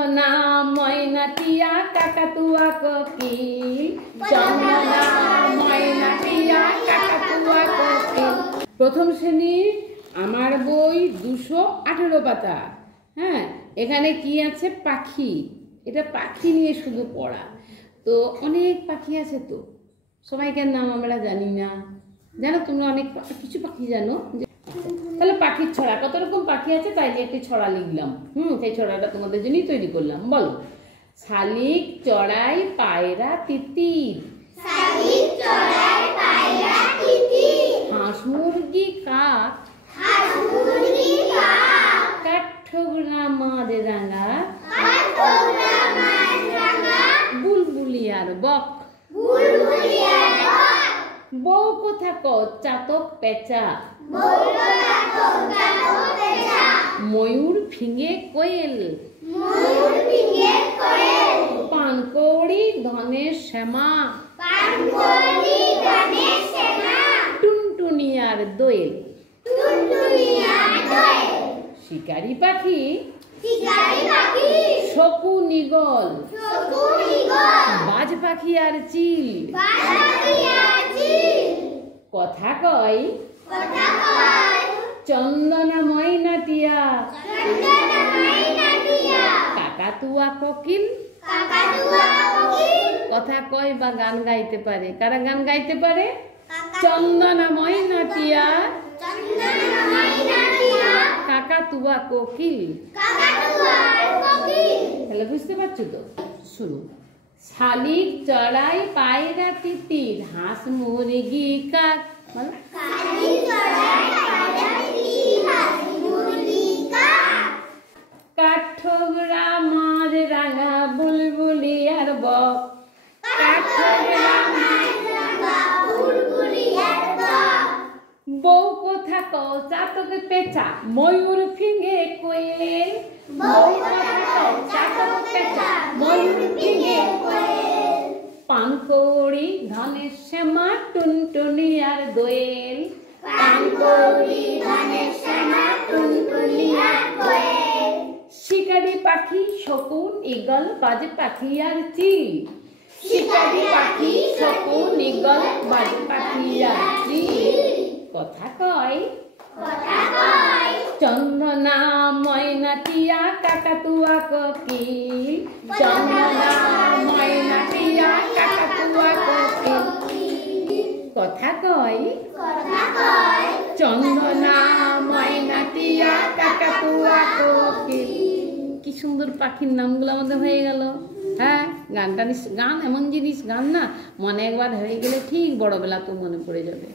চন্দনা ময়না টিয়া কাকাতুয়া কোকিল, চন্দনা ময়না টিয়া কাকাতুয়া কোকিল। প্রথম শ্রেণীর আমার বই 218 পাতা। হ্যাঁ, এখানে কি আছে? পাখি। এটা পাখি নিয়ে শুধু পড়া। তো অনেক পাখি আছে, তো সবাইকার নাম আমরা জানি না। জানো তোমরা অনেক কিছু পাখি জানো? তাহলে পাখির ছড়া, কত রকম পাখি আছে তাই নিয়ে একটি ছড়া লিখলাম। সেই ছড়াটা তোমাদের জন্যই তৈরি করলাম। বলো। শালিক, চড়াই, পায়রা, তিতির। শালিক, চড়াই, পায়রা, তিতির। হাঁস, মুরগি, কাক। হাঁস, মুরগি, কাক। কাঠঠোকরা, মাছরাঙা। কাঠঠোকরা, মাছরাঙা। বুলবুলি আর বক। বুলবুলি আর বক। বউ কথা কও, চাতক পেঁচা। বউ কথা কও, চাতক পেঁচা। ময়ূর, ফিঙে, কোয়েল। ময়ূর, ফিঙে, কোয়েল। পানকৌড়ি, ধনের শ্যামা। পানকৌড়ি, ধনের শ্যামা। টুনটুনি আর দোয়েল। টুনটুনি আর দোয়েল। শিকারি পাখি। শিকারি পাখি। শকুন, ঈগল। শকুন, ঈগল। বাজ পাখি আর চিল। বাজ পাখি আর চিল। কথা কয়। কথা কয়। চন্দনা ময়না টিয়া। চন্দনা ময়না টিয়া। কাকাতুয়া কোকিল। কাকাতুয়া কোকিল। কথা কয় বা গান গাইতে পারে। কারা গান গাইতে পারে? চন্দনা ময়না টিয়া। চন্দনা ময়না টিয়া। কাকাতুয়া কোকিল। কাকাতুয়া কোকিল। তাহলে বুঝতে পারছো তো? শুনো। শালিক, চড়াই, পায়রা, তিতির। হাঁস, মুরগি, কাক। বলো। শালিক, চড়াই, পায়রা, তিতির। হাঁস, মুরগি, কাক। কাঠঠোকরা, মাছরাঙা, বুলবুলি আর বক। কাঠঠোকরা, মাছরাঙা, বুলবুলি আর বক। বউ কথা কও, চাতক পেঁচা। ময়ূর, ফিঙে, কোয়েল। বউ কথা কও, চাতক পেঁচা। ময়ূর, ফিঙে, কোয়েল। পানকৌড়ি, ধনের শ্যামা, টুনটুনি আর দোয়েল। পানকৌড়ি, ধনের শ্যামা, টুনটুনি আর কোয়েল। শিকারি পাখি, শকুন, ঈগল, বাজ পাখি আর চিল। শিকারি পাখি, শকুন, ঈগল, বাজ পাখি আর চিল। কথা কয়। কথা কয়। চন্দনা ময়না টিয়া কাকাতুয়া কোকিল। চন্দনা ময়না টিয়া কাকাতুয়া কোকিল। কথা কয়। কথা কয়। চন্দনা ময়না টিয়া কাকাতুয়া কোকিল। কি সুন্দর পাখির নামগুলো আমাদের হয়ে গেল। হ্যাঁ, গান এমন জিনিস, গান না মনে একবার হয়ে গেলে ঠিক বড়বেলা তো মনে পড়ে যাবে।